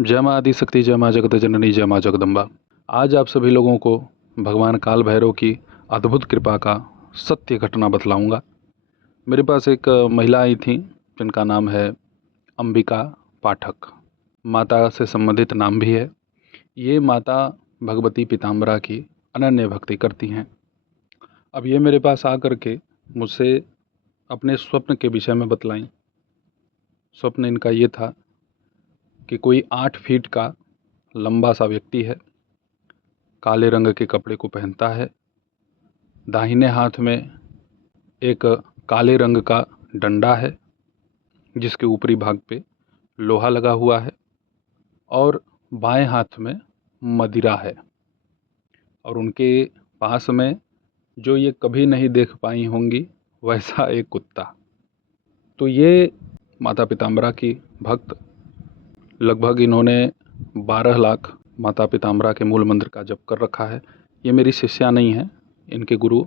जय माँ आदिशक्ति, जय माँ जगत जननी, जय माँ जगदम्बा। आज आप सभी लोगों को भगवान काल भैरव की अद्भुत कृपा का सत्य घटना बतलाऊंगा। मेरे पास एक महिला आई थी जिनका नाम है अंबिका पाठक। माता से संबंधित नाम भी है। ये माता भगवती पीताम्बरा की अनन्य भक्ति करती हैं। अब ये मेरे पास आकर के मुझसे अपने स्वप्न के विषय में बतलाईं। स्वप्न इनका ये था कि कोई 8 फीट का लंबा सा व्यक्ति है, काले रंग के कपड़े को पहनता है, दाहिने हाथ में एक काले रंग का डंडा है जिसके ऊपरी भाग पे लोहा लगा हुआ है, और बाएं हाथ में मदिरा है, और उनके पास में जो ये कभी नहीं देख पाई होंगी वैसा एक कुत्ता। तो ये माता पीताम्बरा की भक्त, लगभग इन्होंने 12 लाख माता पीताम्बरा के मूल मंत्र का जप कर रखा है। ये मेरी शिष्या नहीं है, इनके गुरु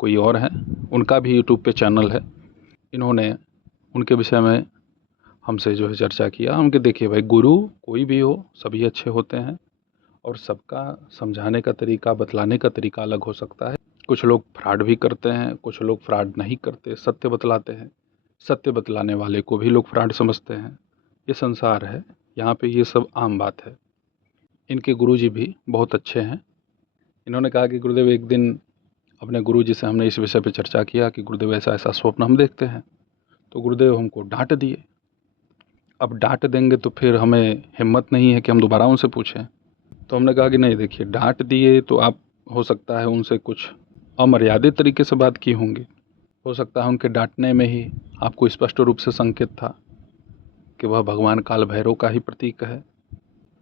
कोई और हैं। उनका भी यूट्यूब पे चैनल है। इन्होंने उनके विषय में हमसे जो है चर्चा किया। उनके देखिए भाई, गुरु कोई भी हो सभी अच्छे होते हैं, और सबका समझाने का तरीका, बतलाने का तरीका अलग हो सकता है। कुछ लोग फ्रॉड भी करते हैं, कुछ लोग फ्रॉड नहीं करते, सत्य बतलाते हैं। सत्य बतलाने वाले को भी लोग फ्रॉड समझते हैं। ये संसार है, यहाँ पे ये सब आम बात है। इनके गुरुजी भी बहुत अच्छे हैं। इन्होंने कहा कि गुरुदेव, एक दिन अपने गुरुजी से हमने इस विषय पे चर्चा किया कि गुरुदेव ऐसा ऐसा स्वप्न हम देखते हैं। तो गुरुदेव हमको डांट दिए। अब डांट देंगे तो फिर हमें हिम्मत नहीं है कि हम दोबारा उनसे पूछें। तो हमने कहा कि नहीं, देखिए, डांट दिए तो आप, हो सकता है उनसे कुछ अमर्यादित तरीके से बात की होंगी। हो सकता है उनके डांटने में ही आपको स्पष्ट रूप से संकेत था कि वह भगवान काल भैरव का ही प्रतीक है।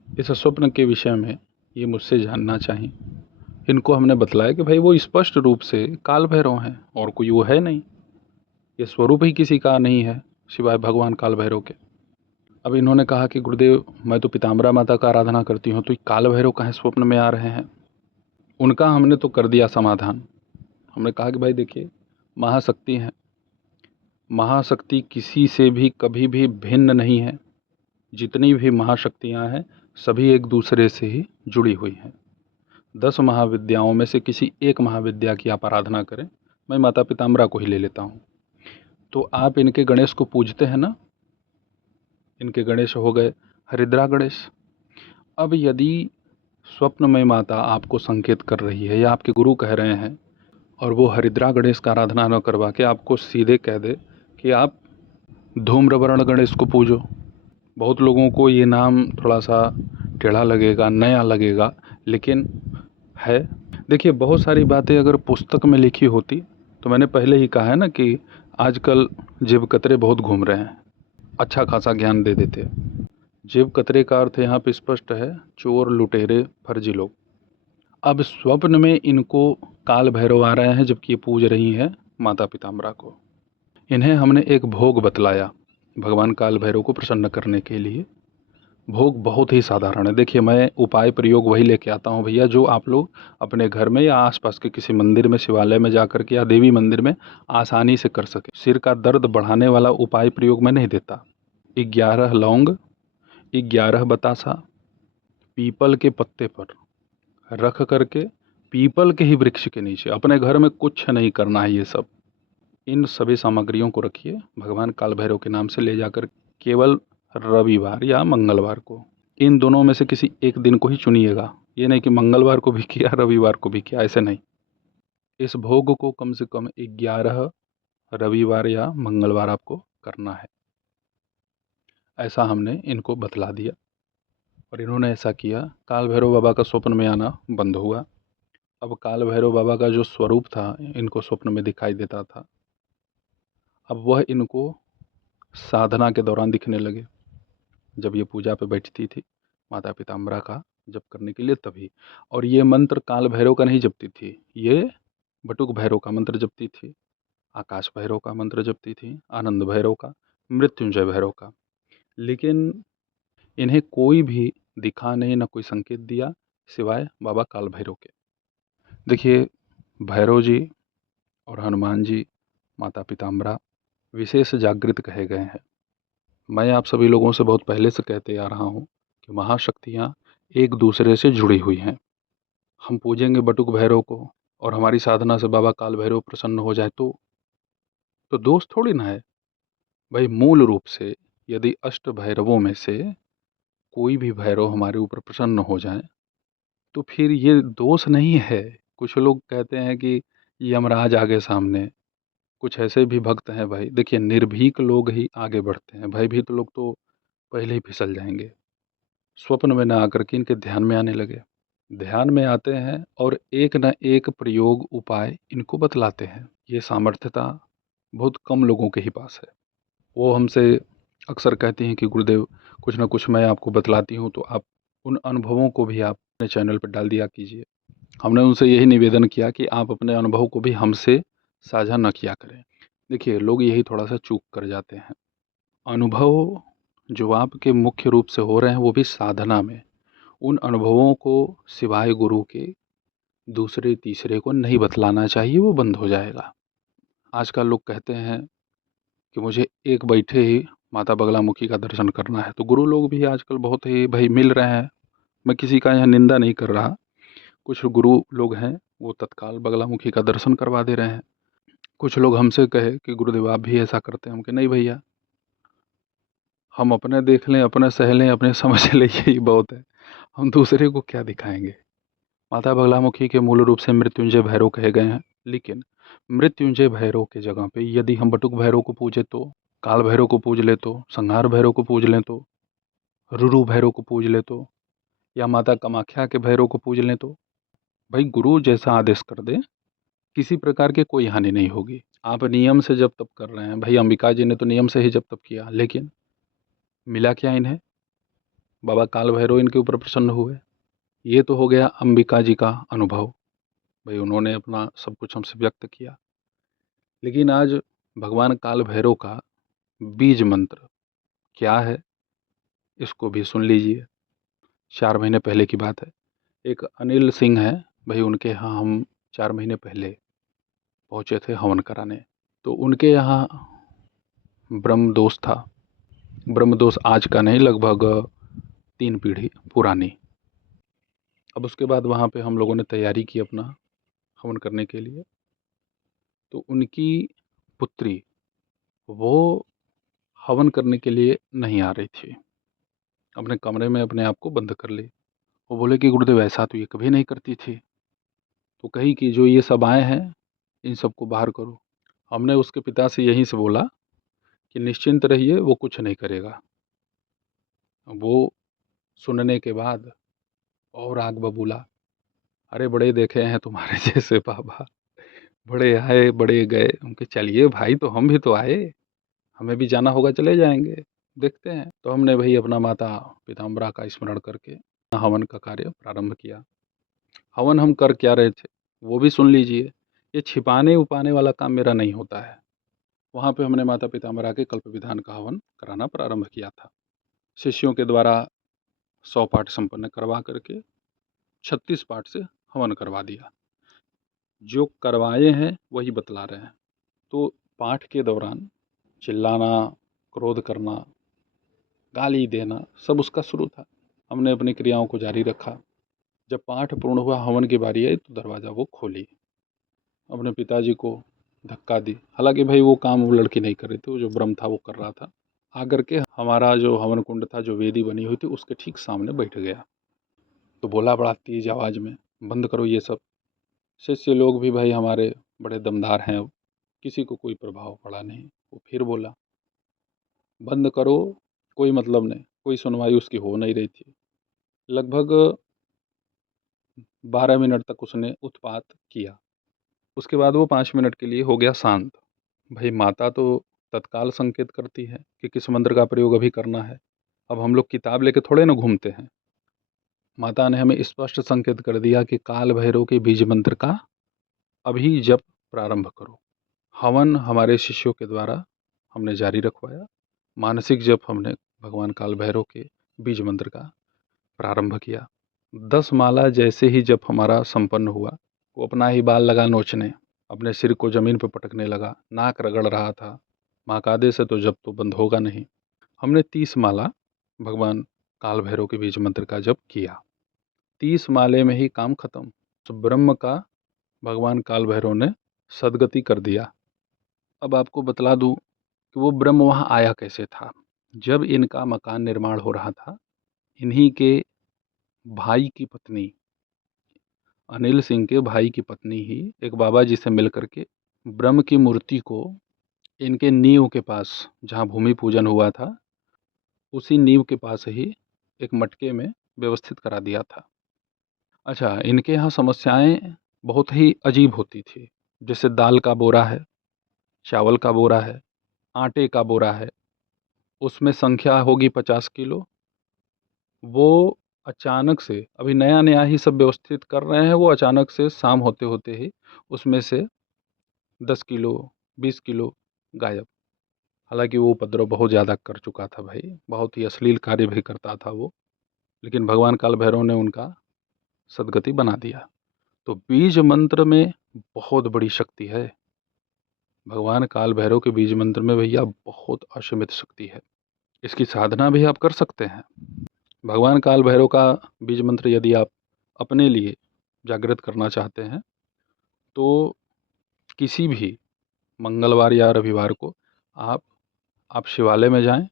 इस स्वप्न के विषय में ये मुझसे जानना चाहिए। इनको हमने बतलाया कि भाई वो स्पष्ट रूप से काल भैरव हैं, और कोई वो है नहीं। ये स्वरूप ही किसी का नहीं है सिवाय भगवान काल भैरव के। अब इन्होंने कहा कि गुरुदेव, मैं तो पीताम्बरा माता का आराधना करती हूँ, तो ये काल भैरव कहाँ स्वप्न में आ रहे हैं। उनका हमने तो कर दिया समाधान। हमने कहा कि भाई देखिए, महाशक्ति हैं, महाशक्ति किसी से भी कभी भी भिन्न नहीं है। जितनी भी महाशक्तियाँ हैं सभी एक दूसरे से ही जुड़ी हुई हैं। 10 महाविद्याओं में से किसी एक महाविद्या की आप आराधना करें, मैं माता पीताम्बरा को ही ले लेता हूँ। तो आप इनके गणेश को पूजते हैं ना। इनके गणेश हो गए हरिद्रा गणेश। अब यदि स्वप्न में माता आपको संकेत कर रही है या आपके गुरु कह रहे हैं, और वो हरिद्रा गणेश का आराधना न करवा के आपको सीधे कह दे कि आप धूम्रवर्ण गणेश को पूजो, बहुत लोगों को ये नाम थोड़ा सा टेढ़ा लगेगा, नया लगेगा, लेकिन है। देखिए, बहुत सारी बातें अगर पुस्तक में लिखी होती तो मैंने पहले ही कहा है ना कि आजकल जेब कतरे बहुत घूम रहे हैं, अच्छा खासा ज्ञान दे देते। जेब कतरे का अर्थ यहाँ पे स्पष्ट है, चोर, लुटेरे, फर्जी लोग। अब स्वप्न में इनको काल भैरव आ रहे हैं जबकि ये पूज रही हैं माता पीताम्बरा को। इन्हें हमने एक भोग बतलाया भगवान काल भैरव को प्रसन्न करने के लिए। भोग बहुत ही साधारण है। देखिए, मैं उपाय प्रयोग वही लेके आता हूँ भैया, जो आप लोग अपने घर में या आसपास के किसी मंदिर में, शिवालय में जाकर के या देवी मंदिर में आसानी से कर सके। सिर का दर्द बढ़ाने वाला उपाय प्रयोग मैं नहीं देता। 11 लौंग, 11 बतासा पीपल के पत्ते पर रख करके, पीपल के ही वृक्ष के नीचे, अपने घर में कुछ नहीं करना है। ये सब, इन सभी सामग्रियों को रखिए, भगवान काल भैरव के नाम से ले जाकर केवल रविवार या मंगलवार को, इन दोनों में से किसी एक दिन को ही चुनिएगा। ये नहीं कि मंगलवार को भी किया, रविवार को भी किया, ऐसे नहीं। इस भोग को कम से कम 11 रविवार या मंगलवार आपको करना है। ऐसा हमने इनको बतला दिया और इन्होंने ऐसा किया। काल भैरव बाबा का स्वप्न में आना बंद हुआ। अब काल भैरव बाबा का जो स्वरूप था इनको स्वप्न में दिखाई देता था। अब वह इनको साधना के दौरान दिखने लगे, जब ये पूजा पे बैठती थी माता पीताम्बरा का जप करने के लिए, तभी। और ये मंत्र काल भैरव का नहीं जपती थी, ये बटुक भैरव का मंत्र जपती थी, आकाश भैरव का मंत्र जपती थी, आनंद भैरव का, मृत्युंजय भैरव का। लेकिन इन्हें कोई भी दिखा नहीं, ना कोई संकेत दिया, सिवाय बाबा काल भैरव के। देखिए, भैरव जी और हनुमान जी, माता पीताम्बरा विशेष जागृत कहे गए हैं। मैं आप सभी लोगों से बहुत पहले से कहते आ रहा हूँ कि महाशक्तियाँ एक दूसरे से जुड़ी हुई हैं। हम पूजेंगे बटुक भैरव को और हमारी साधना से बाबा काल भैरव प्रसन्न हो जाए तो दोष थोड़ी ना है भाई। मूल रूप से यदि अष्ट भैरवों में से कोई भी भैरव हमारे ऊपर प्रसन्न हो जाए तो फिर ये दोष नहीं है। कुछ लोग कहते हैं कि यमराज आगे सामने, कुछ ऐसे भी भक्त हैं भाई। देखिए, निर्भीक लोग ही आगे बढ़ते हैं, भयभीत लोग तो पहले ही फिसल जाएंगे। स्वप्न में ना आकर के इनके ध्यान में आने लगे, ध्यान में आते हैं और एक न एक प्रयोग उपाय इनको बतलाते हैं। ये सामर्थ्यता बहुत कम लोगों के ही पास है। वो हमसे अक्सर कहती हैं कि गुरुदेव कुछ ना कुछ मैं आपको बतलाती हूँ तो आप उन अनुभवों को भी आप अपने चैनल पर डाल दिया कीजिए। हमने उनसे यही निवेदन किया कि आप अपने अनुभव को भी हमसे साझा न किया करें। देखिए, लोग यही थोड़ा सा चूक कर जाते हैं। अनुभव जो आपके मुख्य रूप से हो रहे हैं वो भी साधना में, उन अनुभवों को सिवाय गुरु के दूसरे तीसरे को नहीं बतलाना चाहिए, वो बंद हो जाएगा। आजकल लोग कहते हैं कि मुझे एक बैठे ही माता बगलामुखी का दर्शन करना है, तो गुरु लोग भी आजकल बहुत ही भाई मिल रहे हैं। मैं किसी का यहाँ निंदा नहीं कर रहा, कुछ गुरु लोग हैं वो तत्काल बगलामुखी का दर्शन करवा दे रहे हैं। कुछ लोग हमसे कहे कि गुरुदेव आप भी ऐसा करते हैं, हम कि नहीं भैया, हम अपने देख लें, अपने सह लें, अपने समझ लें, यही बहुत है। हम दूसरे को क्या दिखाएंगे। माता बगलामुखी के मूल रूप से मृत्युंजय भैरव कहे गए हैं, लेकिन मृत्युंजय भैरव के जगह पे यदि हम बटुक भैरव को पूजे तो, काल भैरव को पूज ले तो, संहार भैरव को पूज लें तो, रुरु भैरव को पूज ले तो, या माता कामाख्या के भैरव को पूज लें तो, भाई गुरु जैसा आदेश कर दे किसी प्रकार की कोई हानि नहीं होगी। आप नियम से जब तप कर रहे हैं भाई, अंबिका जी ने तो नियम से ही जब तप किया, लेकिन मिला क्या इन्हें? बाबा काल भैरव इनके ऊपर प्रसन्न हुए। ये तो हो गया अंबिका जी का अनुभव, भाई उन्होंने अपना सब कुछ हमसे व्यक्त किया। लेकिन आज भगवान काल भैरव का बीज मंत्र क्या है, इसको भी सुन लीजिए। 4 महीने पहले की बात है, एक अनिल सिंह है भाई, उनके यहाँ हम 4 महीने पहले पहुँचे थे हवन कराने। तो उनके यहाँ ब्रह्मदोष था। ब्रह्मदोष आज का नहीं, लगभग 3 पीढ़ी पुरानी। अब उसके बाद वहाँ पे हम लोगों ने तैयारी की अपना हवन करने के लिए। तो उनकी पुत्री वो हवन करने के लिए नहीं आ रही थी, अपने कमरे में अपने आप को बंद कर ली। वो बोले कि गुरुदेव ऐसा तो ये कभी नहीं करती थी। तो कही कि जो ये सब आए हैं इन सबको बाहर करो। हमने उसके पिता से यहीं से बोला कि निश्चिंत रहिए, वो कुछ नहीं करेगा। वो सुनने के बाद और आग बबूला, अरे बड़े देखे हैं तुम्हारे जैसे बाबा, बड़े आए बड़े गए। उनके चलिए भाई, तो हम भी तो आए, हमें भी जाना होगा, चले जाएंगे, देखते हैं। तो हमने भाई अपना माता पीताम्बरा का स्मरण करके हवन का कार्य प्रारंभ किया। हवन हम कर क्या रहे थे वो भी सुन लीजिए। ये छिपाने उपाने वाला काम मेरा नहीं होता है। वहाँ पे हमने माता पीताम्बरा के कल्प विधान का हवन कराना प्रारंभ किया था। शिष्यों के द्वारा 100 पाठ संपन्न करवा करके 36 पाठ से हवन करवा दिया। जो करवाए हैं वही बतला रहे हैं। तो पाठ के दौरान चिल्लाना, क्रोध करना, गाली देना सब उसका शुरू था। हमने अपनी क्रियाओं को जारी रखा। जब पाठ पूर्ण हुआ, हवन की बारी आई, तो दरवाज़ा वो खोली, अपने पिताजी को धक्का दी। हालांकि भाई वो काम वो लड़की नहीं कर रही थी, वो जो ब्रह्म था वो कर रहा था। आकर के हमारा जो हवन कुंड था, जो वेदी बनी हुई थी, उसके ठीक सामने बैठ गया। तो बोला बड़ा तेज आवाज़ में, बंद करो ये सब। शिष्य लोग भी भाई हमारे बड़े दमदार हैं, अब किसी को कोई प्रभाव पड़ा नहीं। वो फिर बोला बंद करो, कोई मतलब नहीं। कोई सुनवाई उसकी हो नहीं रही थी। लगभग 12 मिनट तक उसने उत्पात किया। उसके बाद वो 5 मिनट के लिए हो गया शांत। भाई माता तो तत्काल संकेत करती है कि किस मंत्र का प्रयोग अभी करना है। अब हम लोग किताब लेके थोड़े ना घूमते हैं। माता ने हमें स्पष्ट संकेत कर दिया कि काल भैरव के बीज मंत्र का अभी जप प्रारंभ करो। हवन हमारे शिष्यों के द्वारा हमने जारी रखवाया। मानसिक जप हमने भगवान काल भैरव के बीज मंत्र का प्रारंभ किया। 10 माला जैसे ही जप हमारा संपन्न हुआ, वो अपना ही बाल लगा नोचने, अपने सिर को ज़मीन पर पटकने लगा, नाक रगड़ रहा था। महाकादे से तो जप तो बंद होगा नहीं। हमने 30 माला भगवान काल भैरव के बीज मंत्र का जप किया। 30 माले में ही काम खत्म। तो ब्रह्म का भगवान काल भैरव ने सदगति कर दिया। अब आपको बतला दूं कि वो ब्रह्म वहाँ आया कैसे था। जब इनका मकान निर्माण हो रहा था, इन्हीं के भाई की पत्नी, अनिल सिंह के भाई की पत्नी ही एक बाबा जी से मिल करके ब्रह्म की मूर्ति को इनके नींव के पास, जहाँ भूमि पूजन हुआ था, उसी नींव के पास ही एक मटके में व्यवस्थित करा दिया था। अच्छा, इनके यहाँ समस्याएं बहुत ही अजीब होती थी। जैसे दाल का बोरा है, चावल का बोरा है, आटे का बोरा है, उसमें संख्या होगी 50 किलो। वो अचानक से, अभी नया नया ही सब व्यवस्थित कर रहे हैं, वो अचानक से शाम होते होते ही उसमें से 10 किलो, 20 किलो गायब। हालांकि वो उपद्रव बहुत ज़्यादा कर चुका था भाई, बहुत ही अश्लील कार्य भी करता था वो, लेकिन भगवान काल भैरव ने उनका सदगति बना दिया। तो बीज मंत्र में बहुत बड़ी शक्ति है। भगवान काल भैरव के बीज मंत्र में भैया बहुत असीमित शक्ति है। इसकी साधना भी आप कर सकते हैं। भगवान काल भैरव का बीज मंत्र यदि आप अपने लिए जागृत करना चाहते हैं तो किसी भी मंगलवार या रविवार को आप शिवालय में जाएं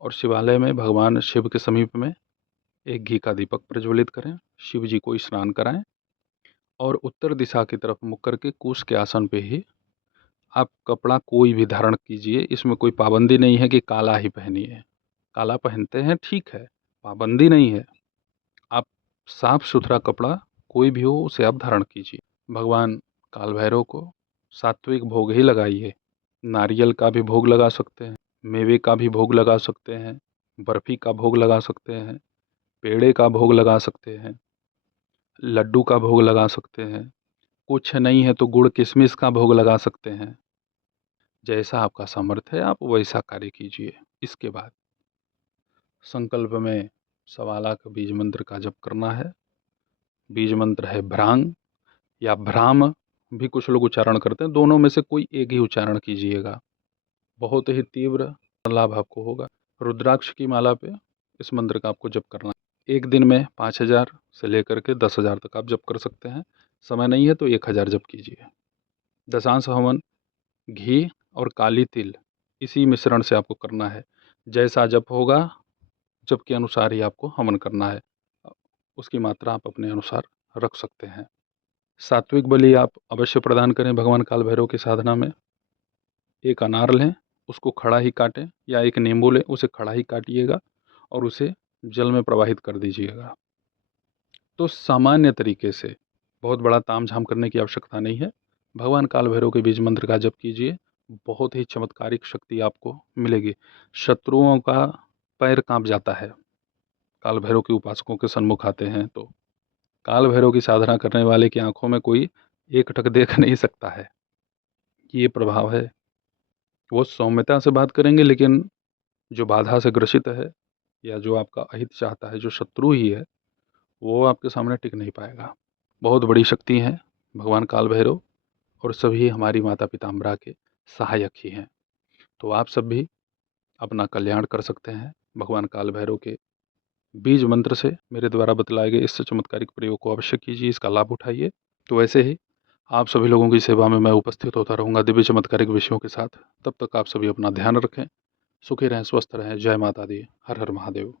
और शिवालय में भगवान शिव के समीप में एक घी का दीपक प्रज्वलित करें, शिव जी को स्नान कराएं और उत्तर दिशा की तरफ मुख करके कुश के आसन पे ही आप कपड़ा कोई भी धारण कीजिए। इसमें कोई पाबंदी नहीं है कि काला ही पहनिए। काला पहनते हैं ठीक है, पाबंदी नहीं है। आप साफ सुथरा कपड़ा कोई भी हो उसे आप धारण कीजिए। भगवान काल भैरव को सात्विक भोग ही लगाइए। नारियल का भी भोग लगा सकते हैं, मेवे का भी भोग लगा सकते हैं, बर्फ़ी का भोग लगा सकते हैं, पेड़े का भोग लगा सकते हैं, लड्डू का भोग लगा सकते हैं, कुछ नहीं है तो गुड़ किशमिश का भोग लगा सकते हैं। जैसा आपका सामर्थ्य है आप वैसा कार्य कीजिए। इसके बाद संकल्प में 1.25 लाख बीज मंत्र का जप करना है। बीज मंत्र है भ्रांग या भ्राम भी कुछ लोग उच्चारण करते हैं, दोनों में से कोई एक ही उच्चारण कीजिएगा, बहुत ही तीव्र लाभ आपको होगा। रुद्राक्ष की माला पे इस मंत्र का आपको जप करना है। एक दिन में 5,000 से लेकर के 10,000 तक आप जप कर सकते हैं। समय नहीं है तो 1,000 जप कीजिए। दशांश हवन घी और काली तिल इसी मिश्रण से आपको करना है। जैसा जप होगा जप के अनुसार ही आपको हवन करना है, उसकी मात्रा आप अपने अनुसार रख सकते हैं। सात्विक बलि आप अवश्य प्रदान करें भगवान काल भैरव की साधना में। एक अनार लें, उसको खड़ा ही काटें, या एक नींबू लें, उसे खड़ा ही काटिएगा और उसे जल में प्रवाहित कर दीजिएगा। तो सामान्य तरीके से बहुत बड़ा तामझाम करने की आवश्यकता नहीं है। भगवान काल भैरव के बीज मंत्र का जप कीजिए, बहुत ही चमत्कारिक शक्ति आपको मिलेगी। शत्रुओं का पैर कांप जाता है काल भैरव के उपासकों के सन्मुख आते हैं तो। काल भैरव की साधना करने वाले की आंखों में कोई एक टक देख नहीं सकता है। ये प्रभाव है। वो सौम्यता से बात करेंगे, लेकिन जो बाधा से ग्रसित है या जो आपका अहित चाहता है, जो शत्रु ही है, वो आपके सामने टिक नहीं पाएगा। बहुत बड़ी शक्ति है भगवान काल भैरव, और सभी हमारी माता पिताम्बरा के सहायक ही हैं। तो आप सब भी अपना कल्याण कर सकते हैं भगवान काल भैरव के बीज मंत्र से। मेरे द्वारा बतलाए गए इस चमत्कारिक प्रयोग को अवश्य कीजिए, इसका लाभ उठाइए। तो वैसे ही आप सभी लोगों की सेवा में मैं उपस्थित होता रहूँगा दिव्य चमत्कारिक विषयों के साथ। तब तक आप सभी अपना ध्यान रखें, सुखी रहें, स्वस्थ रहें। जय माता दी। हर हर महादेव।